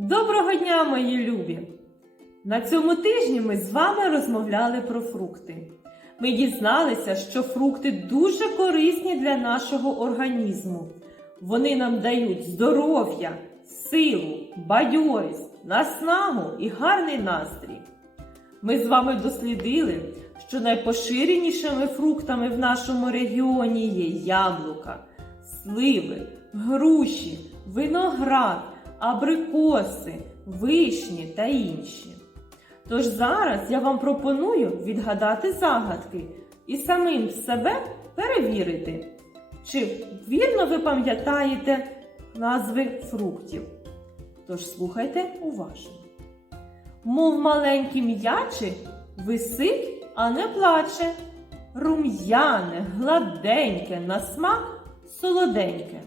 Доброго дня, мої любі! На цьому тижні ми з вами розмовляли про фрукти. Ми дізналися, що фрукти дуже корисні для нашого організму. Вони нам дають здоров'я, силу, бадьорість, наснагу і гарний настрій. Ми з вами дослідили, що найпоширенішими фруктами в нашому регіоні є яблука, сливи, груші, виноград, абрикоси, вишні та інші. Тож зараз я вам пропоную відгадати загадки і самим себе перевірити, чи вірно ви пам'ятаєте назви фруктів. Тож слухайте уважно. Мов маленький м'ячик, висить, а не плаче. Рум'яне, гладеньке, на смак солоденьке.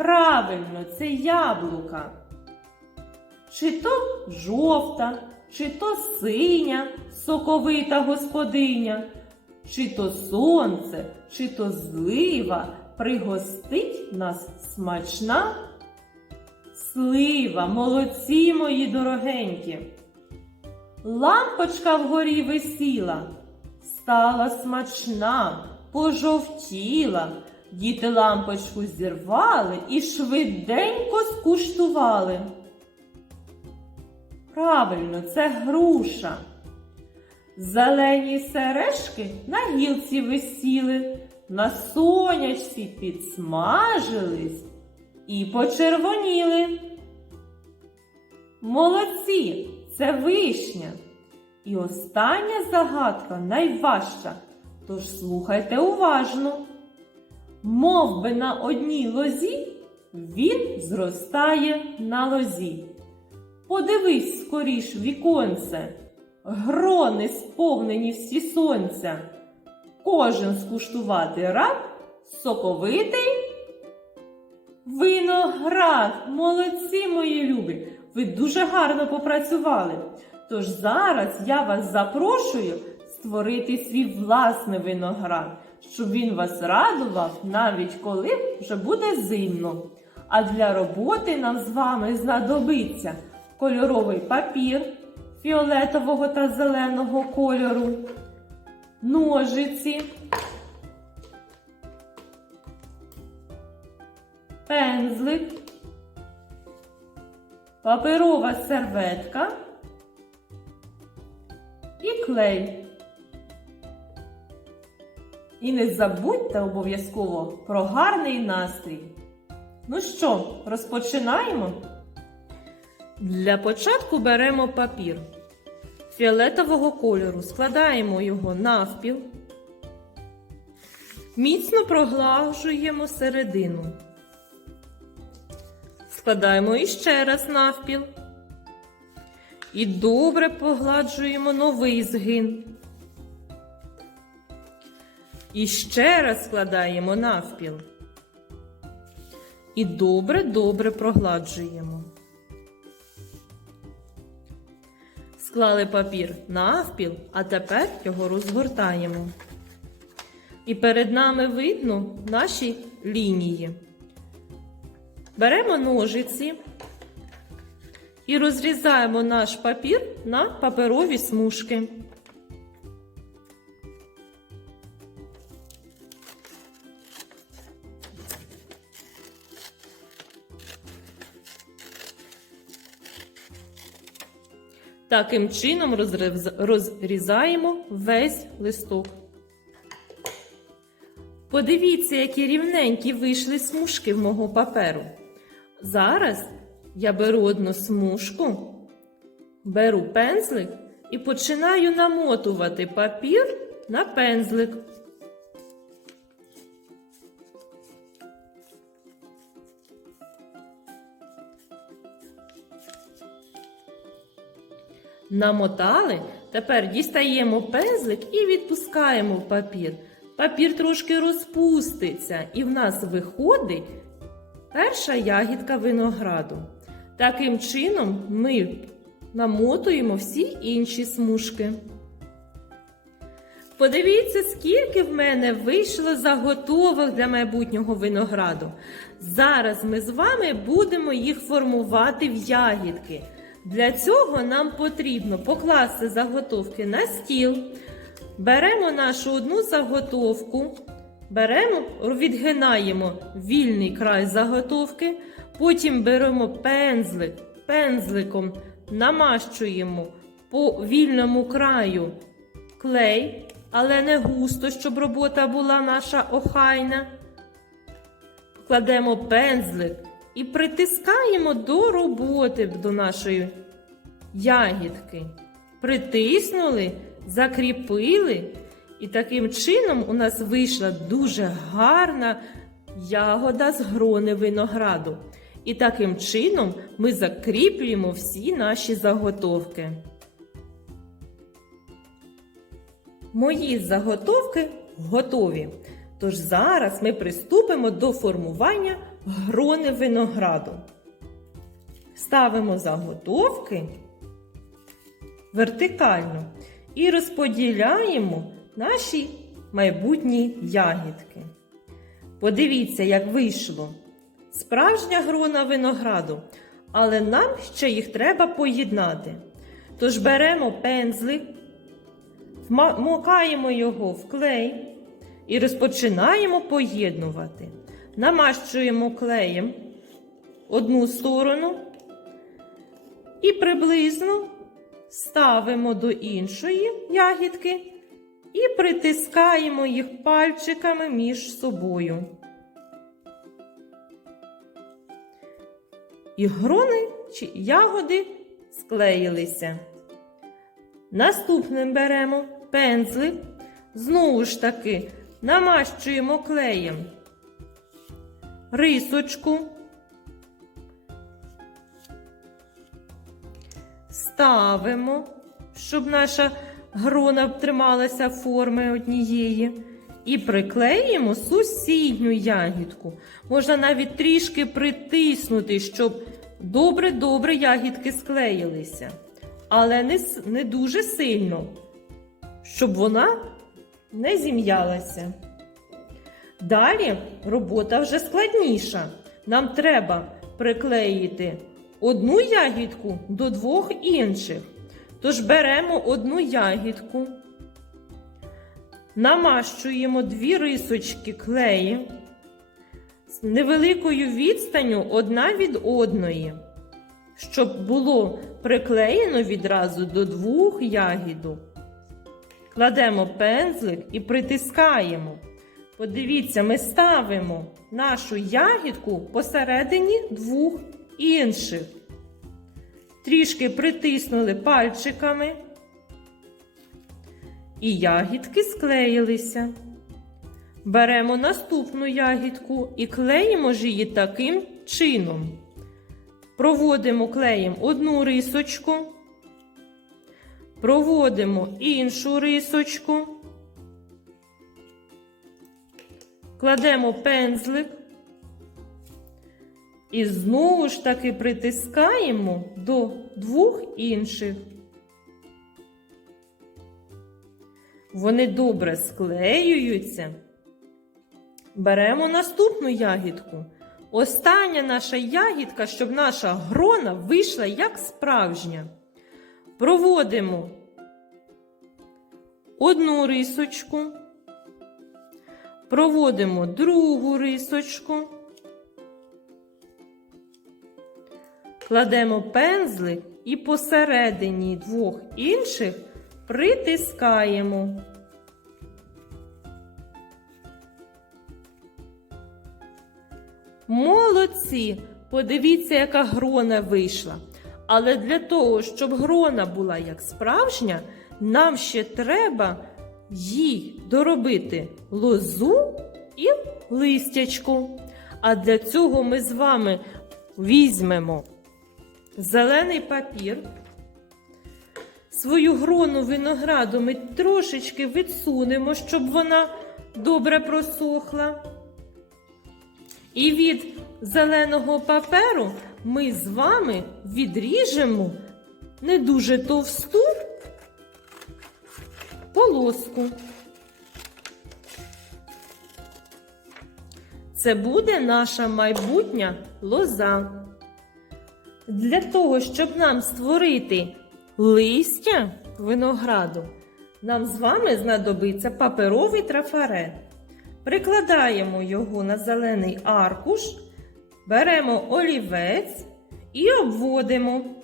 Правильно, це яблука. Чи то жовта, чи то синя, соковита господиня, чи то сонце, чи то злива пригостить нас смачна слива, молодці мої дорогенькі. Лампочка вгорі висіла, стала смачна, пожовтіла. Діти лампочку зірвали і швиденько скуштували. Правильно, це груша. Зелені сережки на гілці висіли, на сонячці підсмажились і почервоніли. Молодці, це вишня. І остання загадка найважча, тож слухайте уважно. Мов би на одній лозі він зростає на лозі. Подивись скоріш віконце, грони сповнені всі сонця. Кожен скуштувати рад, соковитий. Виноград, молодці мої любі! Ви дуже гарно попрацювали. Тож зараз я вас запрошую створити свій власний виноград, щоб він вас радував навіть коли вже буде зимно. А для роботи нам з вами знадобиться кольоровий папір фіолетового та зеленого кольору, ножиці, пензлик, паперова серветка і клей. І не забудьте обов'язково про гарний настрій. Ну що, розпочинаємо? Для початку беремо папір фіолетового кольору, складаємо його навпіл, міцно проглажуємо середину. Складаємо іще раз навпіл. І добре погладжуємо новий згин. І ще раз складаємо навпіл. І добре-добре прогладжуємо. Склали папір навпіл, а тепер його розгортаємо. І перед нами видно наші лінії. Беремо ножиці і розрізаємо наш папір на паперові смужки. Таким чином розрізаємо весь листок. Подивіться, які рівненькі вийшли смужки в мого паперу. Зараз я беру одну смужку, беру пензлик і починаю намотувати папір на пензлик. Намотали, тепер дістаємо пензлик і відпускаємо в папір. Папір трошки розпуститься, і в нас виходить перша ягідка винограду. Таким чином ми намотуємо всі інші смужки. Подивіться, скільки в мене вийшло заготовок для майбутнього винограду. Зараз ми з вами будемо їх формувати в ягідки. Для цього нам потрібно покласти заготовки на стіл. Беремо нашу одну заготовку, беремо, відгинаємо вільний край заготовки, потім беремо пензлик, пензликом намащуємо по вільному краю клей, але не густо, щоб робота була наша охайна. Кладемо пензлик і притискаємо до роботи до нашої ягідки. Притиснули, закріпили, і таким чином у нас вийшла дуже гарна ягода з грони винограду. І таким чином ми закріплюємо всі наші заготовки. Мої заготовки готові. Тож зараз ми приступимо до формування грони винограду. Ставимо заготовки вертикально і розподіляємо наші майбутні ягідки. Подивіться, як вийшло справжня грона винограду, але нам ще їх треба поєднати. Тож беремо пензлик, вмокаємо його в клей і розпочинаємо поєднувати. Намащуємо клеєм одну сторону і приблизно ставимо до іншої ягідки і притискаємо їх пальчиками між собою. І грони чи ягоди склеїлися. Наступним беремо пензлик, знову ж таки намащуємо клеєм рисочку, ставимо, щоб наша грона трималася форми однієї. І приклеїмо сусідню ягідку. Можна навіть трішки притиснути, щоб добре-добре ягідки склеїлися. Але не, не дуже сильно, щоб вона не зім'ялася. Далі робота вже складніша. Нам треба приклеїти одну ягідку до двох інших. Тож беремо одну ягідку, намащуємо дві рисочки клеєм з невеликою відстанню одна від одної, щоб було приклеєно відразу до двох ягідок. Кладемо пензлик і притискаємо. Подивіться, ми ставимо нашу ягідку посередині двох інших. Трішки притиснули пальчиками, і ягідки склеїлися. Беремо наступну ягідку і клеїмо ж її таким чином. Проводимо клеєм одну рисочку, проводимо іншу рисочку, кладемо пензлик і знову ж таки притискаємо до двох інших. Вони добре склеюються. Беремо наступну ягідку. Остання наша ягідка, щоб наша грона вийшла як справжня. Проводимо одну рисочку, проводимо другу рисочку, кладемо пензлик і посередині двох інших притискаємо. Молодці! Подивіться, яка грона вийшла. Але для того, щоб грона була як справжня, нам ще треба їй доробити лозу і листячку. А для цього ми з вами візьмемо зелений папір. Свою грону винограду ми трошечки відсунемо, щоб вона добре просохла. І від зеленого паперу ми з вами відріжемо не дуже товсту полоску. Це буде наша майбутня лоза. Для того, щоб нам створити листя винограду, нам з вами знадобиться паперовий трафарет. Прикладаємо його на зелений аркуш, беремо олівець і обводимо.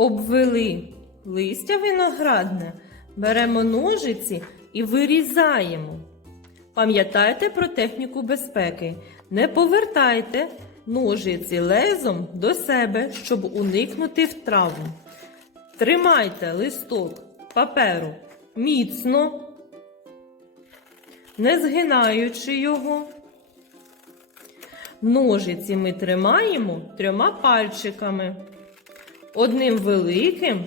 Обвели листя виноградне, беремо ножиці і вирізаємо. Пам'ятайте про техніку безпеки. Не повертайте ножиці лезом до себе, щоб уникнути втраву. Тримайте листок паперу міцно, не згинаючи його. Ножиці ми тримаємо трьома пальчиками. Одним великим,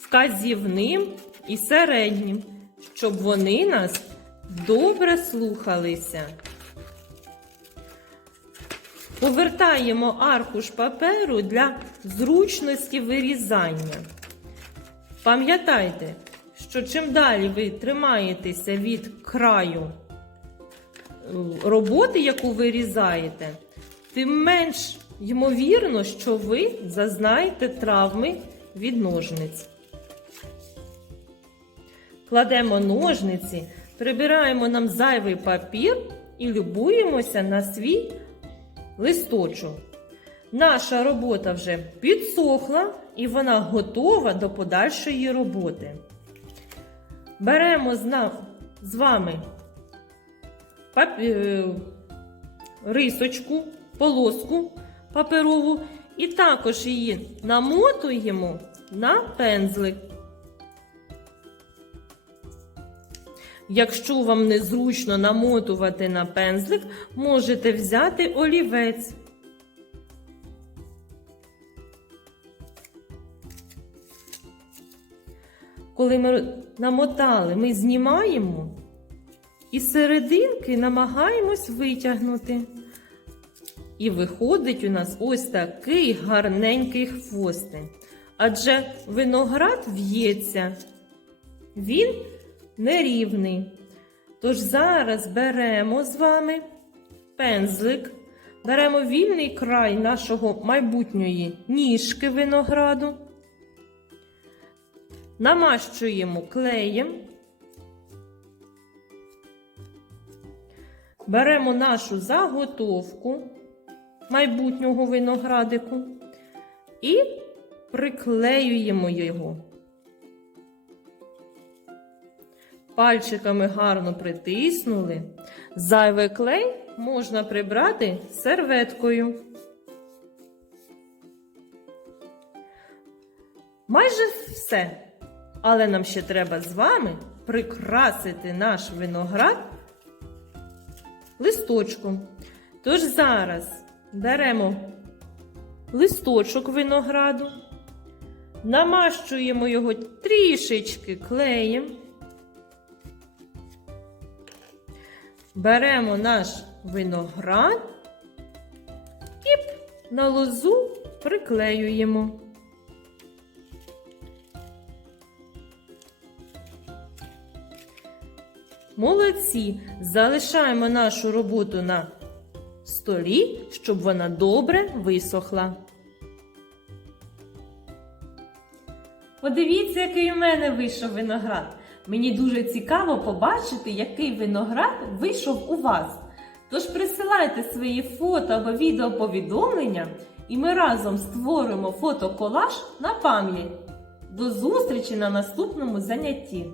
вказівним і середнім, щоб вони нас добре слухалися. Повертаємо аркуш паперу для зручності вирізання. Пам'ятайте, що чим далі ви тримаєтеся від краю е, роботи, яку вирізаєте, тим менш ймовірно, що ви зазнаєте травми від ножниць. Кладемо ножниці, прибираємо нам зайвий папір і любуємося на свій листочок. Наша робота вже підсохла і вона готова до подальшої роботи. Беремо з, вами е, рисочку, полоску паперову і також її намотуємо на пензлик. Якщо вам незручно намотувати на пензлик, можете взяти олівець. Коли ми намотали, ми знімаємо і серединки намагаємось витягнути. І виходить у нас ось такий гарненький хвостик. Адже виноград в'ється, він нерівний. Тож зараз беремо з вами пензлик, беремо вільний край нашого майбутньої ніжки винограду, намащуємо клеєм, беремо нашу заготовку майбутнього виноградику і приклеюємо його. Пальчиками гарно притиснули. Зайвий клей можна прибрати серветкою. Майже все. Але нам ще треба з вами прикрасити наш виноград листочком. Тож зараз беремо листочок винограду, намащуємо його трішечки клеєм. Беремо наш виноград і на лозу приклеюємо. Молодці! Залишаємо нашу роботу на столі, щоб вона добре висохла. Подивіться, який у мене вийшов виноград. Мені дуже цікаво побачити, який виноград вийшов у вас. Тож присилайте свої фото або відеоповідомлення, і ми разом створимо фотоколаж на пам'ять. До зустрічі на наступному занятті!